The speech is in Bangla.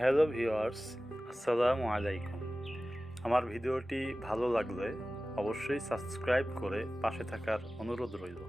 হ্যালো ভিওয়ার্স আসসালামু আলাইকুম। আমার ভিডিওটি ভালো লাগলে অবশ্যই সাবস্ক্রাইব করে পাশে থাকার অনুরোধ রইল।